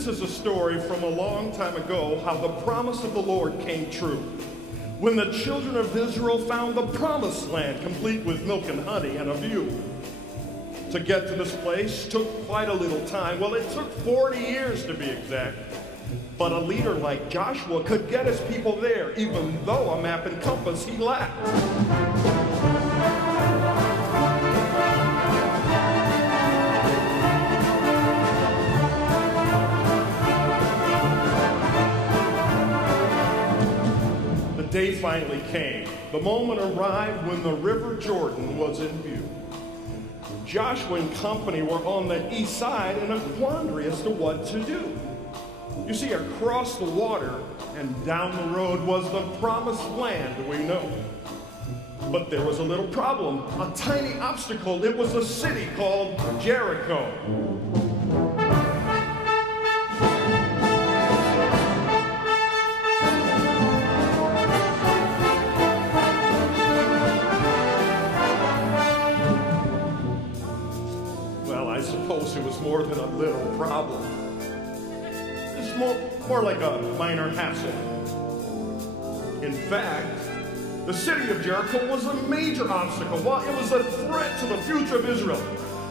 This is a story from a long time ago, how the promise of the Lord came true. When the children of Israel found the promised land, complete with milk and honey and a view. To get to this place took quite a little time. Well, it took 40 years to be exact. But a leader like Joshua could get his people there, even though a map and compass he lacked. The day finally came. The moment arrived when the River Jordan was in view. Joshua and company were on the east side in a quandary as to what to do. You see, across the water and down the road was the promised land we know. But there was a little problem, a tiny obstacle. It was a city called Jericho. Well, I suppose it was more than a little problem. It's more like a minor hassle. In fact, the city of Jericho was a major obstacle. Well, it was a threat to the future of Israel.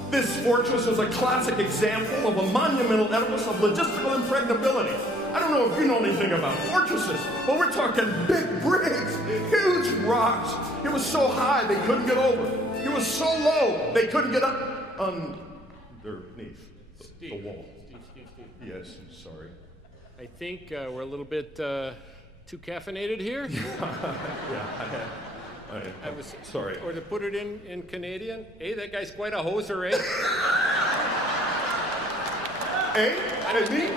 This fortress was a classic example of a monumental edifice of logistical impregnability. I don't know if you know anything about fortresses, but we're talking big bricks, huge rocks. It was so high they couldn't get over. It was so low they couldn't get up underneath the wall. Steve. Yes, sorry. I think we're a little bit too caffeinated here. I was sorry. Or to put it in Canadian, hey, that guy's quite a hoser, eh? Hey, me?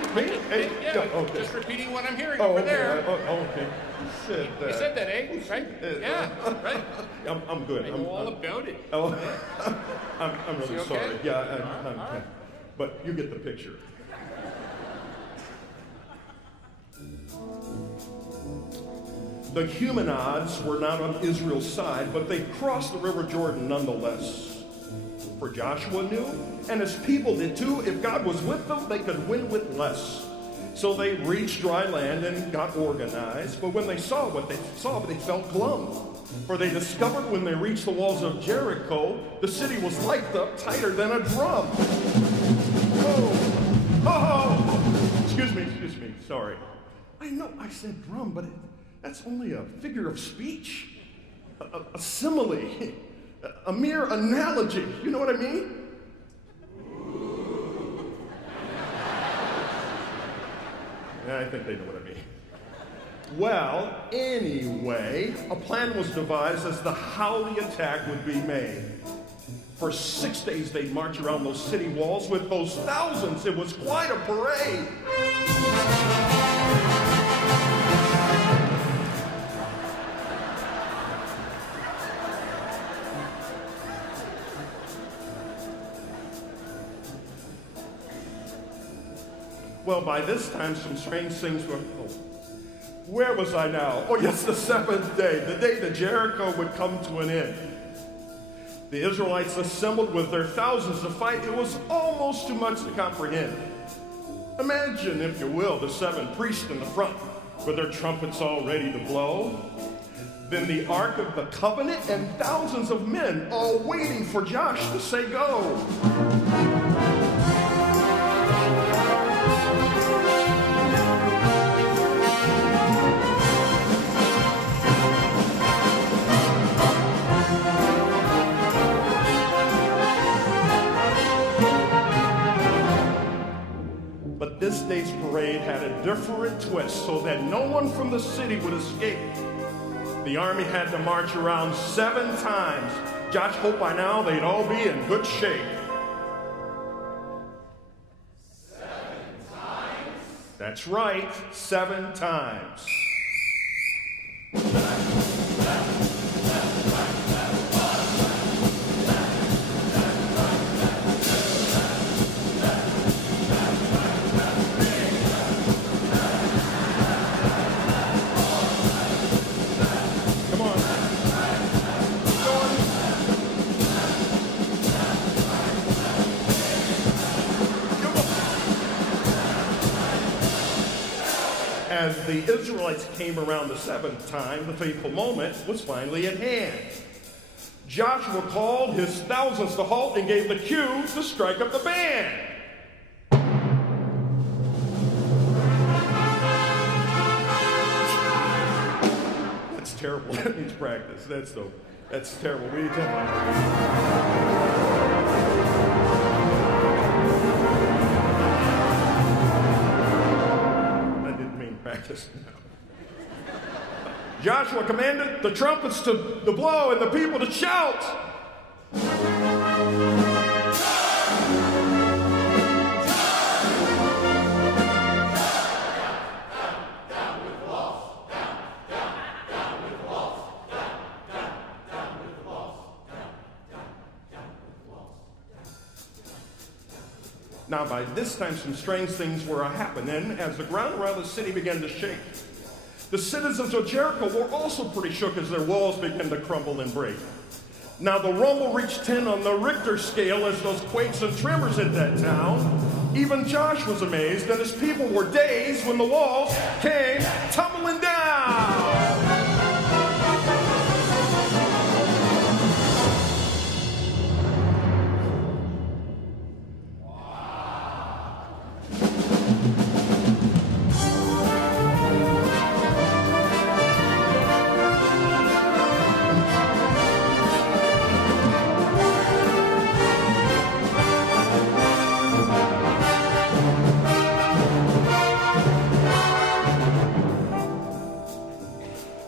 Hey, yeah, okay. Just repeating what I'm hearing over okay. There. Okay. You said that, eh? Right? Yeah, right. I'm good. I know all about it. Oh, I'm really okay? sorry. Yeah, I'm right. But you get the picture. The human odds were not on Israel's side, but they crossed the River Jordan nonetheless. For Joshua knew, and his people did too, if God was with them, they could win with less. So they reached dry land and got organized, but when they saw what they saw, they felt glum. For they discovered when they reached the walls of Jericho, the city was liked up tighter than a drum. Oh, excuse me, sorry. I know I said drum, but that's only a figure of speech, a simile, a mere analogy. You know what I mean? Yeah, I think they know what I mean. Well, anyway, a plan was devised as to how the attack would be made. For 6 days, they'd march around those city walls with those thousands. It was quite a parade. Well, by this time, some strange things were... Oh, where was I now? Oh, yes, the seventh day, the day that Jericho would come to an end. The Israelites assembled with their thousands to fight. It was almost too much to comprehend. Imagine, if you will, the 7 priests in the front with their trumpets all ready to blow. Then the Ark of the Covenant and thousands of men all waiting for Josh to say go. But this day's parade had a different twist so that no one from the city would escape. The army had to march around 7 times. Josh hoped by now they'd all be in good shape. 7 times? That's right, 7 times. as the Israelites came around the seventh time, the fateful moment was finally at hand. Joshua called his thousands to halt and gave the cue to strike up the band. That's terrible. That needs practice. That's terrible. We need I didn't mean practice. No. Joshua commanded the trumpets to blow and the people to shout. Now, by this time, some strange things were happening as the ground around the city began to shake. The citizens of Jericho were also pretty shook as their walls began to crumble and break. Now, the rumble reached 10 on the Richter scale as those quakes and tremors hit that town. Even Josh was amazed, and his people were dazed when the walls came tumbling down.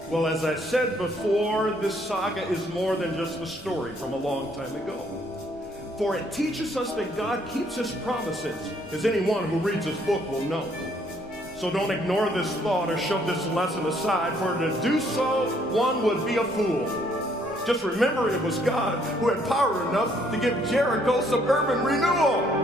Well, as I said before, this saga is more than just a story from a long time ago. For it teaches us that God keeps his promises, as anyone who reads this book will know. So don't ignore this thought or shove this lesson aside, for to do so, one would be a fool. Just remember it was God who had power enough to give Jericho some urban renewal.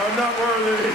I'm not worthy.